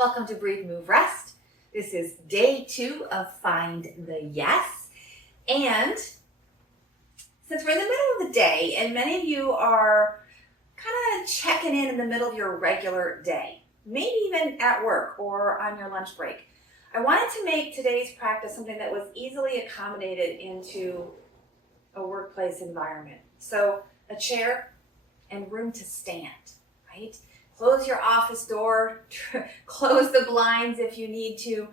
Welcome to Breathe, Move, Rest. This is day 2 of Find the Yes. And since we're in the middle of the day and many of you are kind of checking in the middle of your regular day, maybe even at work or on your lunch break, I wanted to make today's practice something that was easily accommodated into a workplace environment. So a chair and room to stand, right? Close your office door, close the blinds if you need to.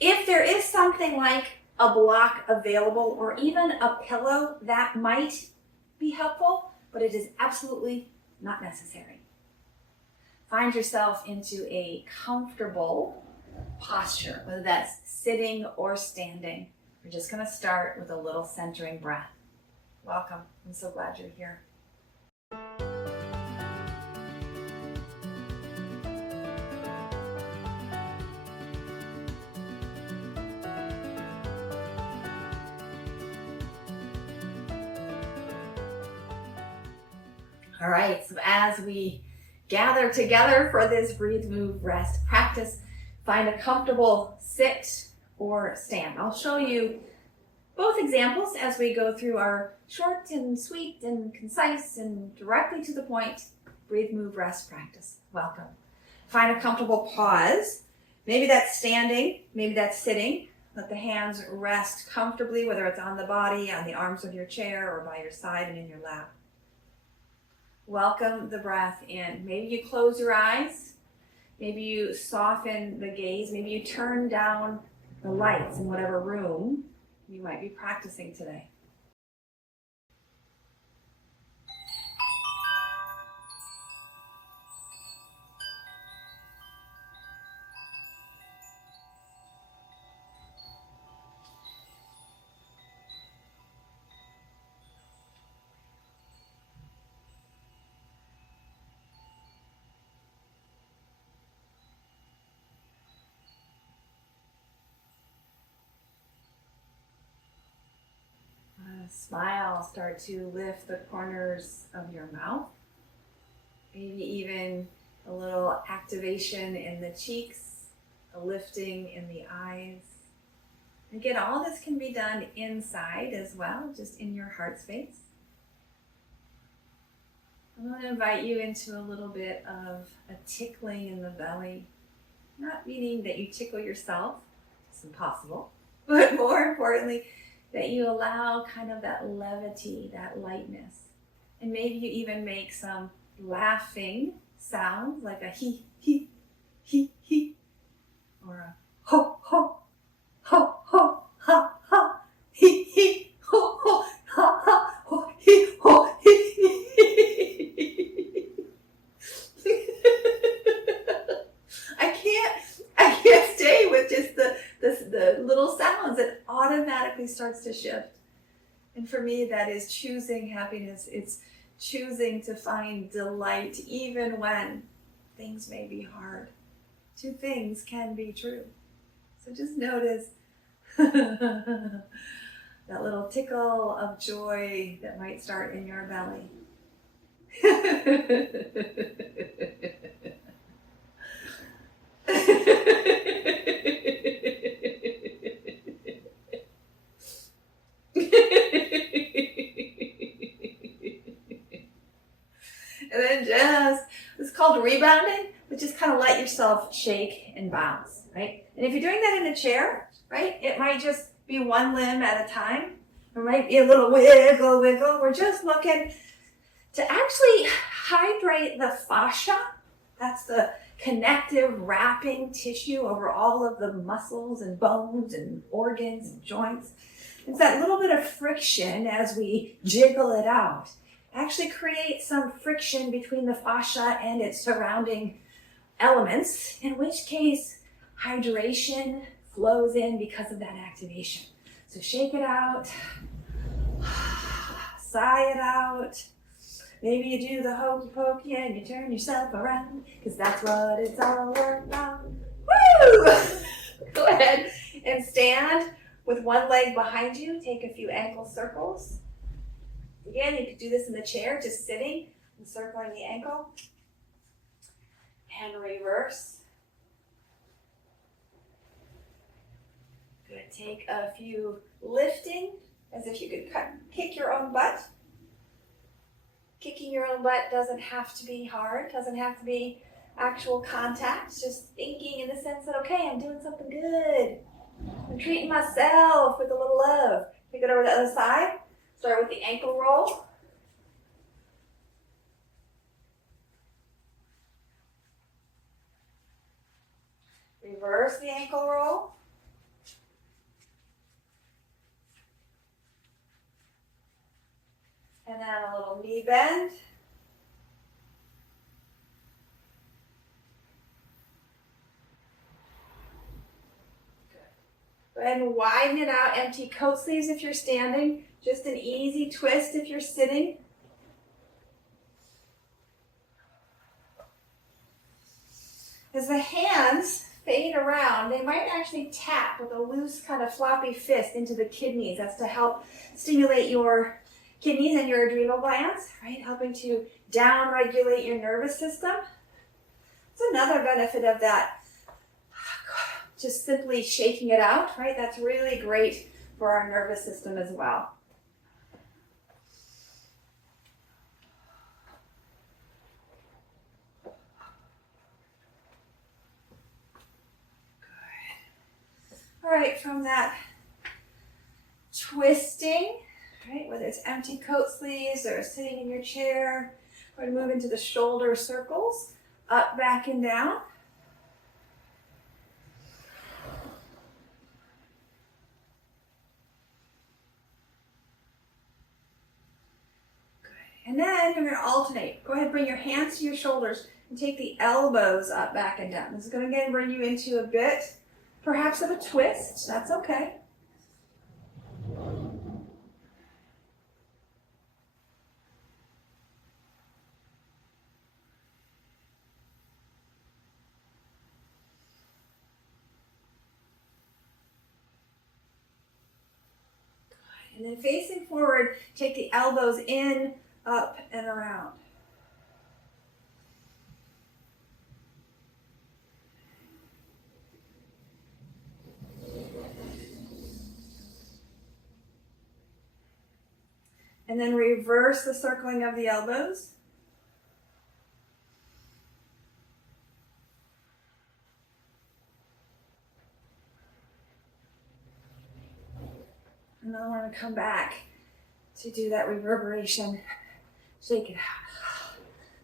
If there is something like a block available or even a pillow, that might be helpful, but it is absolutely not necessary. Find yourself into a comfortable posture, whether that's sitting or standing. We're just going to start with a little centering breath. Welcome. I'm so glad you're here. All right, so as we gather together for this Breathe, Move, Rest practice, find a comfortable sit or stand. I'll show you both examples as we go through our short and sweet and concise and directly to the point Breathe, Move, Rest practice. Welcome. Find a comfortable pause. Maybe that's standing, maybe that's sitting. Let the hands rest comfortably, whether it's on the body, on the arms of your chair, or by your side and in your lap. Welcome the breath in. Maybe you close your eyes. Maybe you soften the gaze. Maybe you turn down the lights in whatever room you might be practicing today. Smile, start to lift the corners of your mouth. Maybe even a little activation in the cheeks, a lifting in the eyes. Again, all this can be done inside as well, just in your heart space. I'm going to invite you into a little bit of a tickling in the belly. Not meaning that you tickle yourself, it's impossible, but more importantly, that you allow kind of that levity, that lightness. And maybe you even make some laughing sounds like a he, or a ho, ho, ho, ho, ha, ha, he, ho, ho, ha, ha, ho, he, ho, he. I can't stay with just the little sounds. It automatically starts to shift. And for me, that is choosing happiness. It's choosing to find delight even when things may be hard. Two things can be true. So just notice that little tickle of joy that might start in your belly. And then it's called rebounding, but just kind of let yourself shake and bounce, right? And if you're doing that in a chair, right, it might just be one limb at a time. There might be a little wiggle. We're just looking to actually hydrate the fascia. That's the connective wrapping tissue over all of the muscles and bones and organs and joints. It's that little bit of friction as we jiggle it out. Actually create some friction between the fascia and its surrounding elements, in which case hydration flows in because of that activation. So shake it out, sigh it out. Maybe you do the hokey pokey and you turn yourself around, because that's what it's all about. Woo! Go ahead and stand with one leg behind you. Take a few ankle circles. Again, you could do this in the chair, just sitting and circling the ankle. And reverse. take a few lifting, as if you could kick your own butt. Kicking your own butt doesn't have to be hard, doesn't have to be actual contact. It's just thinking in the sense that, okay, I'm doing something good. I'm treating myself with a little love. Take it over to the other side. Start with the ankle roll. Reverse the ankle roll. And then a little knee bend. Good. Go ahead and widen it out. Empty coat sleeves if you're standing. Just an easy twist if you're sitting. As the hands fade around, they might actually tap with a loose kind of floppy fist into the kidneys. That's to help stimulate your kidneys and your adrenal glands, right? Helping to down-regulate your nervous system. It's another benefit of that, just simply shaking it out, right? That's really great for our nervous system as well. Good. All right, from that twisting, right, whether it's empty coat sleeves or sitting in your chair, we're going to move into the shoulder circles, up, back, and down. Good. And then you're going to alternate. Go ahead and bring your hands to your shoulders and take the elbows up, back, and down. This is going to again bring you into a bit, perhaps of a twist. That's okay. And then facing forward, take the elbows in, up, and around. And then reverse the circling of the elbows. And then we're going to come back to do that reverberation. Shake it out.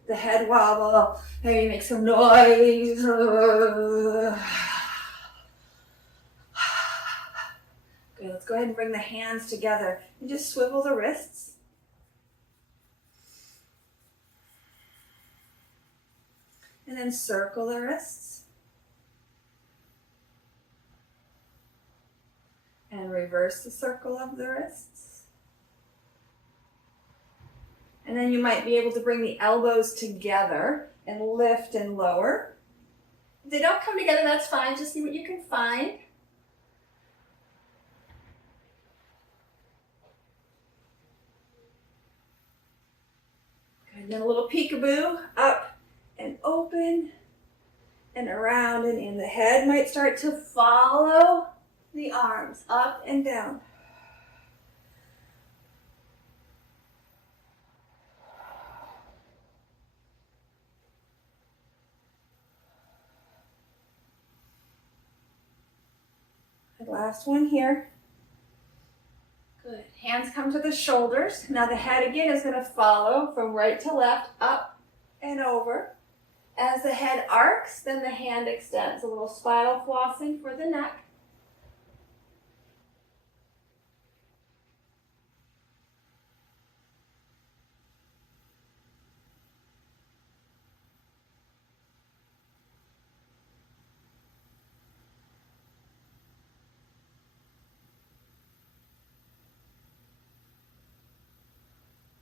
The head wobble. Maybe make some noise. Good. Let's go ahead and bring the hands together and just swivel the wrists. And then circle the wrists. And reverse the circle of the wrists. And then you might be able to bring the elbows together and lift and lower. If they don't come together, that's fine. Just see what you can find. And then a little peekaboo, up and open and around and in. The head might start to follow the arms up and down. And last one here. Good. Hands come to the shoulders. Now the head again is going to follow from right to left, up and over. As the head arcs, then the hand extends. A little spinal flossing for the neck.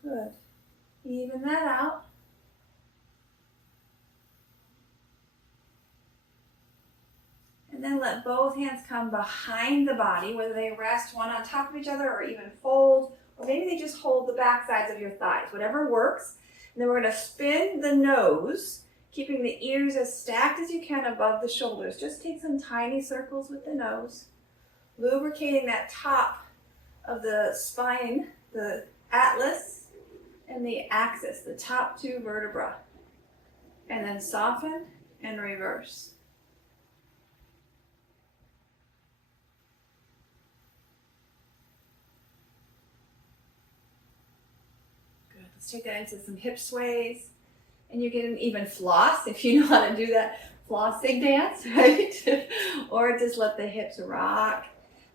Good. Even that out. And then let both hands come behind the body, whether they rest one on top of each other or even fold, or maybe they just hold the back sides of your thighs, whatever works. And then we're going to spin the nose, keeping the ears as stacked as you can above the shoulders. Just take some tiny circles with the nose. lubricating that top of the spine, the atlas and the axis, the top two vertebrae. And then soften and reverse. Good. Let's take that into some hip sways. And you can even floss if you know how to do that flossing dance, right? Or just let the hips rock.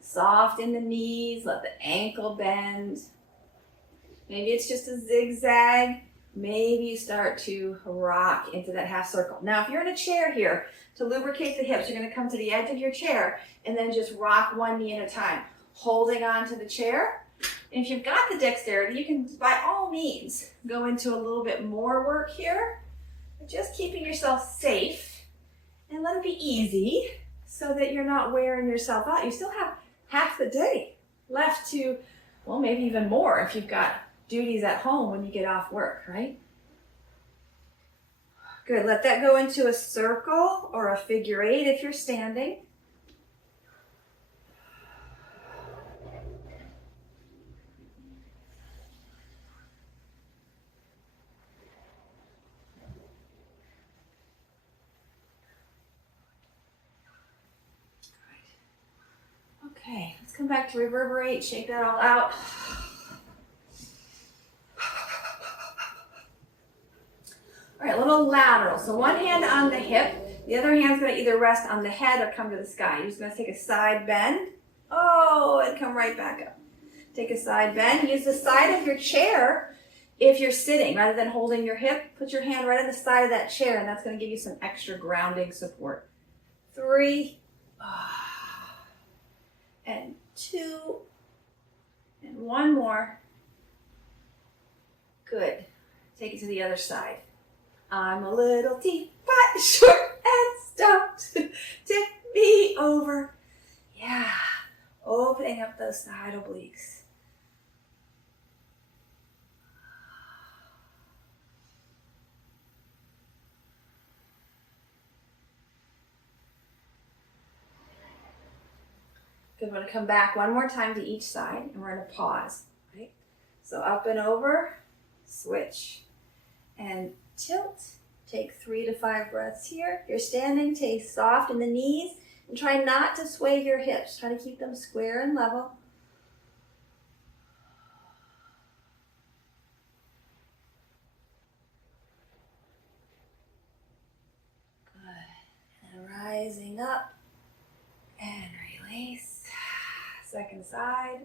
Soft in the knees, let the ankle bend. Maybe it's just a zigzag. Maybe you start to rock into that half circle. Now, if you're in a chair here, to lubricate the hips, you're going to come to the edge of your chair and then just rock one knee at a time, holding on to the chair. And if you've got the dexterity, you can, by all means, go into a little bit more work here. Just keeping yourself safe and let it be easy so that you're not wearing yourself out. You still have half the day left to, well, maybe even more if you've got duties at home when you get off work, right? Good. Let that go into a circle or a figure eight if you're standing. Okay, let's come back to reverberate, shake that all out. All right, a little lateral. So one hand on the hip, the other hand's going to either rest on the head or come to the sky. You're just going to take a side bend. Oh, and come right back up. Take a side bend. Use the side of your chair if you're sitting. Rather than holding your hip, put your hand right on the side of that chair, and that's going to give you some extra grounding support. 3, and 2, and 1 more. Good. Take it to the other side. I'm a little teapot, short and stout. Tip me over. Yeah. Opening up those side obliques. Good. We're going to come back one more time to each side, and we're going to pause. Right? So up and over, switch, and tilt. Take 3 to 5 breaths here. If you're standing, take soft in the knees and try not to sway your hips. Try to keep them square and level. Good. And rising up and release. Second side.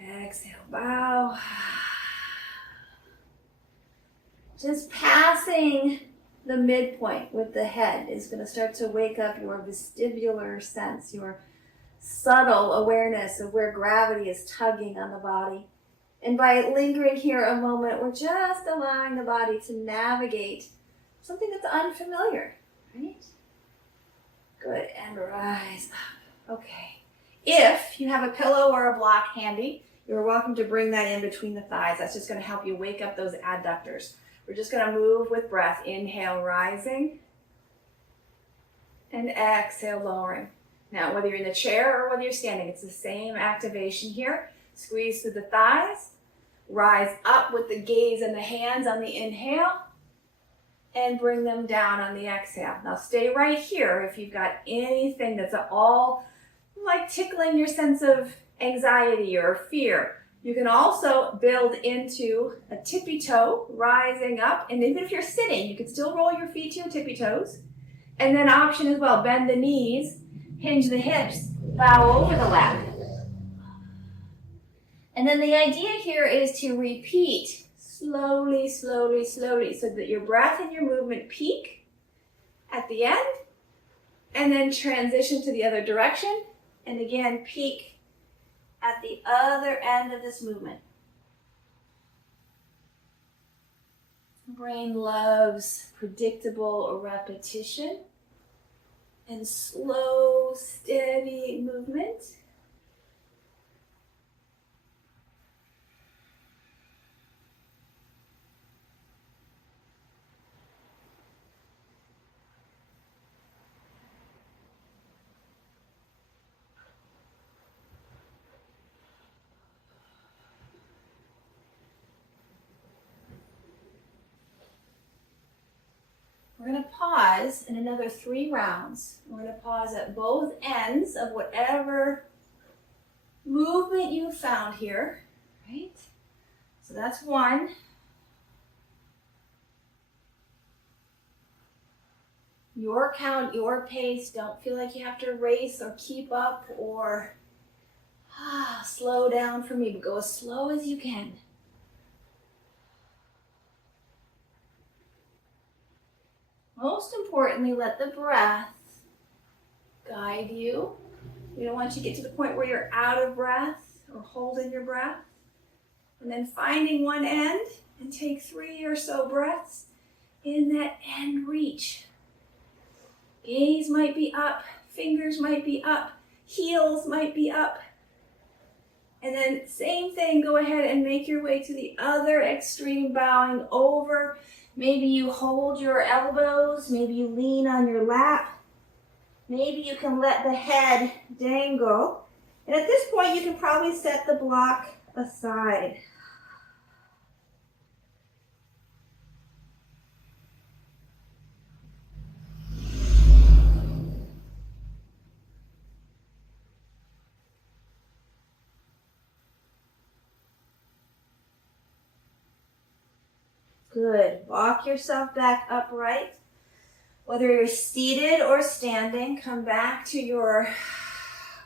Exhale, bow. Just passing the midpoint with the head is going to start to wake up your vestibular sense, your subtle awareness of where gravity is tugging on the body. And by lingering here a moment, we're just allowing the body to navigate something that's unfamiliar, right? Good, and rise up. Okay. If you have a pillow or a block handy, you're welcome to bring that in between the thighs. That's just going to help you wake up those adductors. We're just going to move with breath. Inhale, rising. And exhale, lowering. Now, whether you're in the chair or whether you're standing, it's the same activation here. Squeeze through the thighs. Rise up with the gaze and the hands on the inhale. And bring them down on the exhale. Now, stay right here if you've got anything that's at all like tickling your sense of anxiety or fear. You can also build into a tippy toe, rising up. And even if you're sitting, you can still roll your feet to your tippy toes. And then option as well, bend the knees, hinge the hips, bow over the lap. And then the idea here is to repeat slowly, slowly, slowly, so that your breath and your movement peak at the end, and then transition to the other direction, and again, peak at the other end of this movement. Brain loves predictable repetition and slow, steady movement. We're going to pause in another 3 rounds. We're going to pause at both ends of whatever movement you found here, right? So that's 1. Your count, your pace. Don't feel like you have to race or keep up or slow down for me, but go as slow as you can. Most importantly, let the breath guide you. We don't want you to get to the point where you're out of breath or holding your breath. And then finding one end and take 3 or so breaths in that end reach. Gaze might be up, fingers might be up, heels might be up. And then same thing, go ahead and make your way to the other extreme, bowing over. Maybe you hold your elbows, maybe you lean on your lap. Maybe you can let the head dangle. And at this point, you can probably set the block aside. Good. Walk yourself back upright. Whether you're seated or standing, come back to your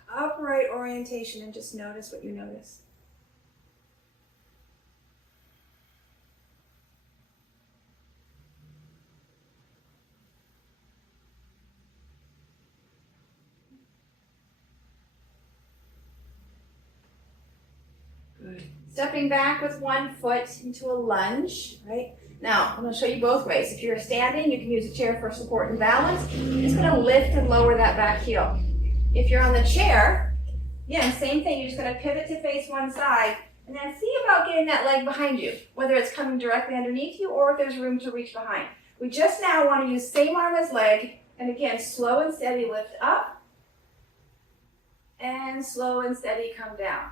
upright orientation and just notice what you notice. Good. Stepping back with one foot into a lunge, right? Now, I'm going to show you both ways. If you're standing, you can use a chair for support and balance. You're just going to lift and lower that back heel. If you're on the chair, again, same thing. You're just going to pivot to face one side and then see about getting that leg behind you, whether it's coming directly underneath you or if there's room to reach behind. We just now want to use same arm as leg, and again, slow and steady lift up and slow and steady come down.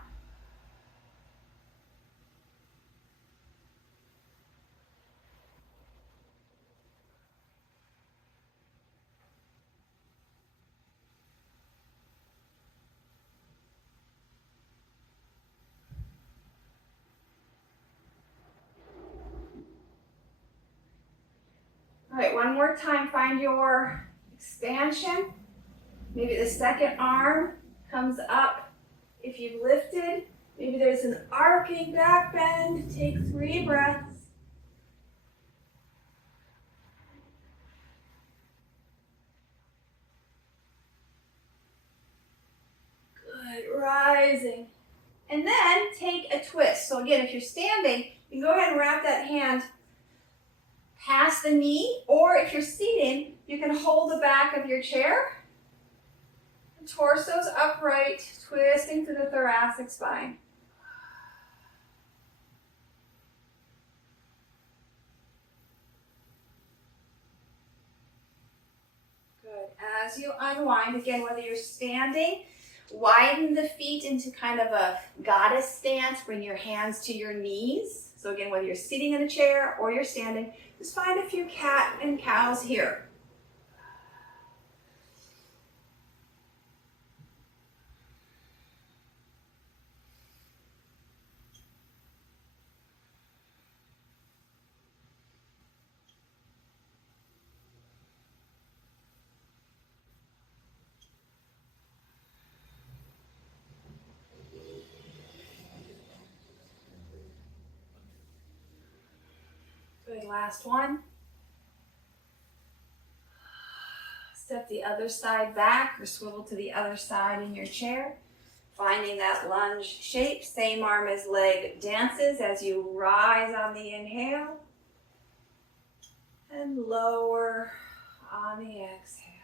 All right, one more time, find your expansion. Maybe the second arm comes up. If you've lifted, maybe there's an arcing back bend. Take 3 breaths. Good, rising. And then take a twist. So again, if you're standing, you can go ahead and wrap that hand past the knee, or if you're seating, you can hold the back of your chair. The torso's upright, twisting through the thoracic spine. Good. As you unwind, again, whether you're standing, widen the feet into kind of a goddess stance. Bring your hands to your knees. So again, whether you're sitting in a chair or you're standing, just find a few cat and cows here. Good, last one. Step the other side back or swivel to the other side in your chair. Finding that lunge shape, same arm as leg dances as you rise on the inhale and lower on the exhale.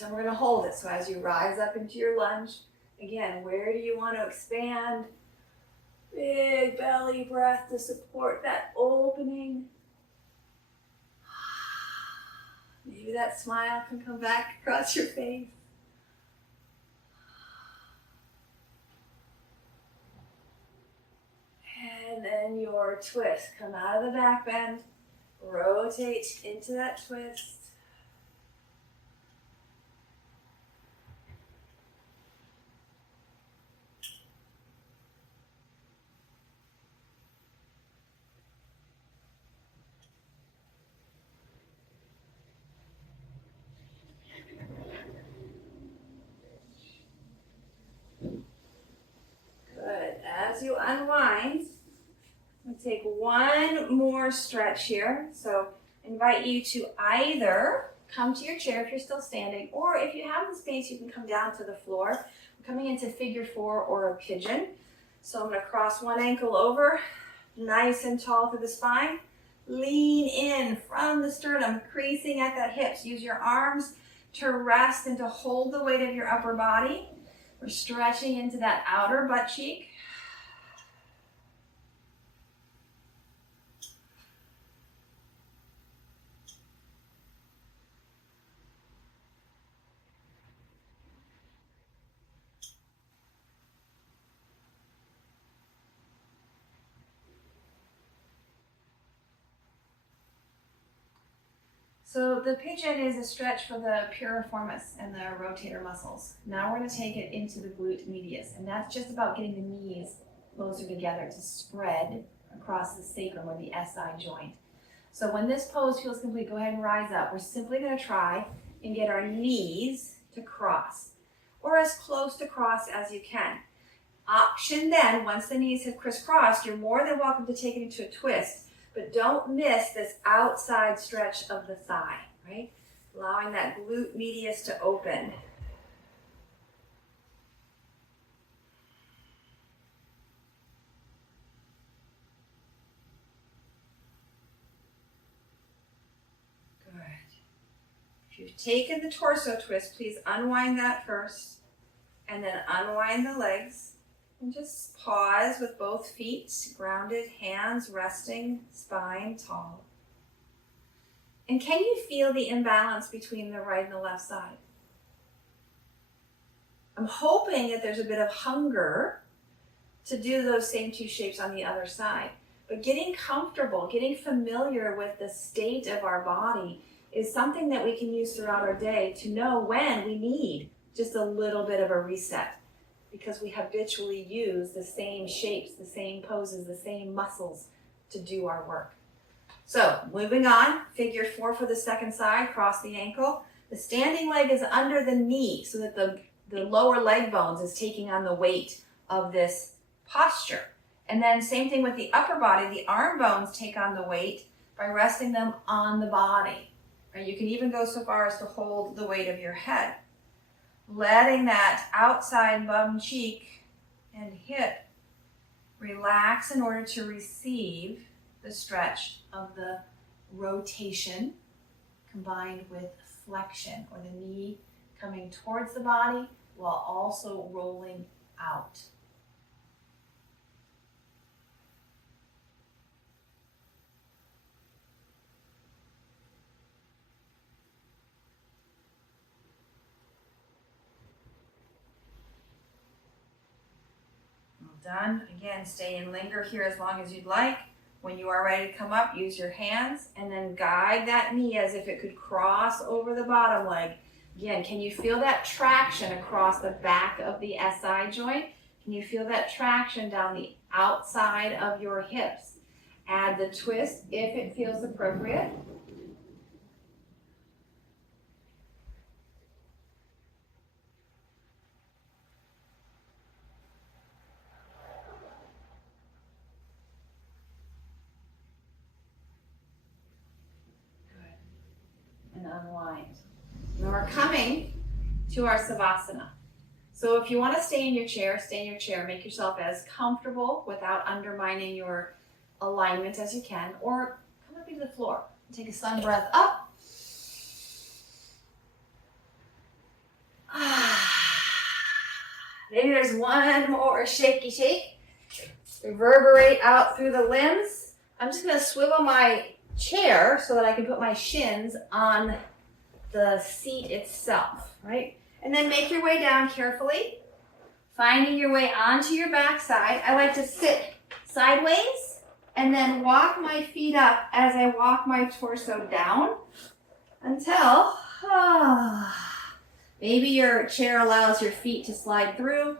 twist, and we're going to hold it. So as you rise up into your lunge, again, where do you want to expand? Big belly breath to support that opening. Maybe that smile can come back across your face. And then your twist. Come out of the back bend. Rotate into that twist. Good. As you unwind, we'll take one more stretch here. So invite you to either come to your chair if you're still standing, or if you have the space, you can come down to the floor. We're coming into figure 4 or a pigeon. So I'm going to cross one ankle over, nice and tall through the spine. Lean in from the sternum, creasing at that hips. Use your arms to rest and to hold the weight of your upper body. We're stretching into that outer butt cheek. So the pigeon is a stretch for the piriformis and the rotator muscles. Now we're going to take it into the glute medius, and that's just about getting the knees closer together to spread across the sacrum or the SI joint. So when this pose feels complete, go ahead and rise up. We're simply going to try and get our knees to cross, or as close to cross as you can. Option then, once the knees have crisscrossed, you're more than welcome to take it into a twist. But don't miss this outside stretch of the thigh, right? Allowing that glute medius to open. Good. If you've taken the torso twist, please unwind that first, and then unwind the legs. And just pause with both feet grounded, hands resting, spine tall. And can you feel the imbalance between the right and the left side? I'm hoping that there's a bit of hunger to do those same two shapes on the other side. But getting comfortable, getting familiar with the state of our body is something that we can use throughout our day to know when we need just a little bit of a reset, because we habitually use the same shapes, the same poses, the same muscles to do our work. So moving on, figure 4 for the second side, cross the ankle. The standing leg is under the knee so that the lower leg bones is taking on the weight of this posture. And then same thing with the upper body, the arm bones take on the weight by resting them on the body. Or you can even go so far as to hold the weight of your head. Letting that outside bum cheek and hip relax in order to receive the stretch of the rotation combined with flexion, or the knee coming towards the body while also rolling out. Done. Again, stay and linger here as long as you'd like. When you are ready to come up, use your hands and then guide that knee as if it could cross over the bottom leg. Again, can you feel that traction across the back of the SI joint? Can you feel that traction down the outside of your hips? Add the twist if it feels appropriate. Unwind. Now we're coming to our Savasana. So if you want to stay in your chair, stay in your chair. Make yourself as comfortable without undermining your alignment as you can, or come up into the floor. Take a sun breath up Maybe there's one more shaky shake. Reverberate out through the limbs. I'm just going to swivel my chair so that I can put my shins on the seat itself, right? And then make your way down carefully, finding your way onto your backside. I like to sit sideways and then walk my feet up as I walk my torso down until maybe your chair allows your feet to slide through.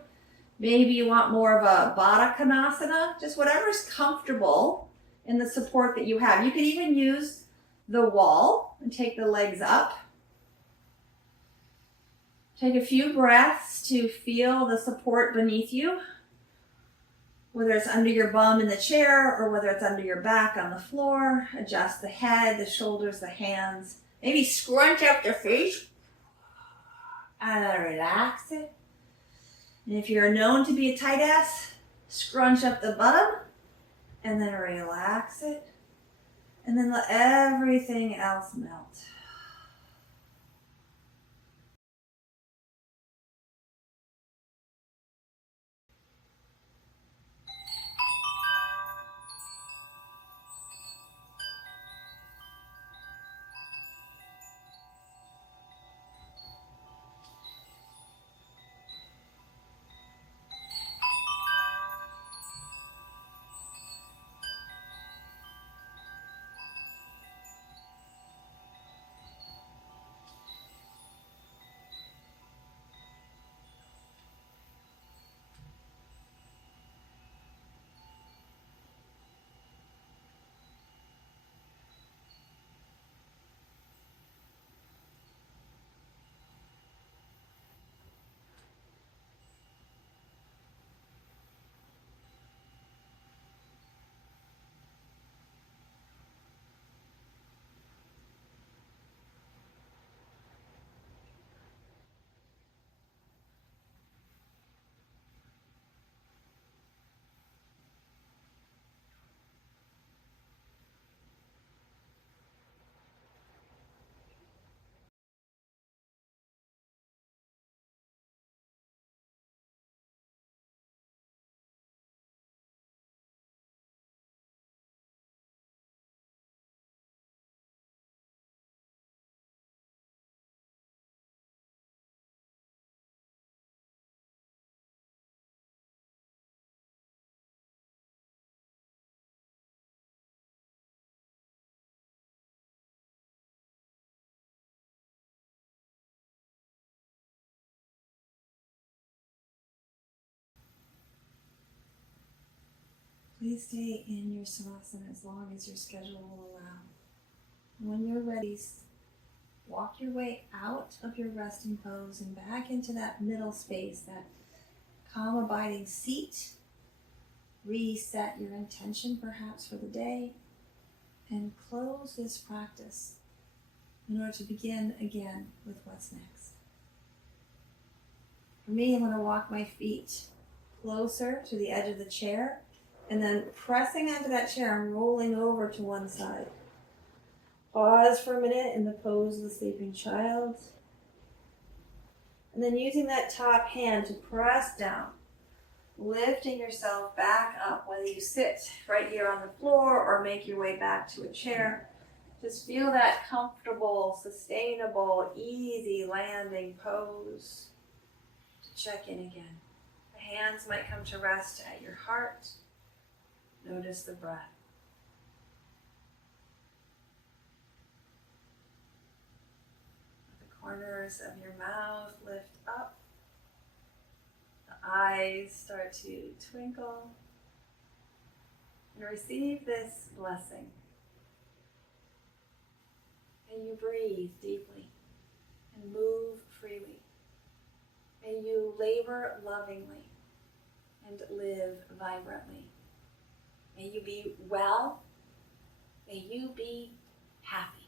Maybe you want more of a Baddha Konasana, just whatever's comfortable in the support that you have. You could even use the wall and take the legs up. Take a few breaths to feel the support beneath you, whether it's under your bum in the chair or whether it's under your back on the floor. Adjust the head, the shoulders, the hands. Maybe scrunch up the face and then relax it. And if you're known to be a tight ass, scrunch up the bottom and then relax it. And then let everything else melt. Please stay in your savasana as long as your schedule will allow. When you're ready, walk your way out of your resting pose and back into that middle space, that calm abiding seat. Reset your intention perhaps for the day and close this practice in order to begin again with what's next. For me, I'm going to walk my feet closer to the edge of the chair and then pressing onto that chair and rolling over to one side. Pause for a minute in the pose of the sleeping child. And then using that top hand to press down, lifting yourself back up, whether you sit right here on the floor or make your way back to a chair. Just feel that comfortable, sustainable, easy landing pose. To check in again. The hands might come to rest at your heart. Notice the breath. The corners of your mouth lift up. The eyes start to twinkle. And receive this blessing. May you breathe deeply and move freely. May you labor lovingly and live vibrantly. May you be well. May you be happy.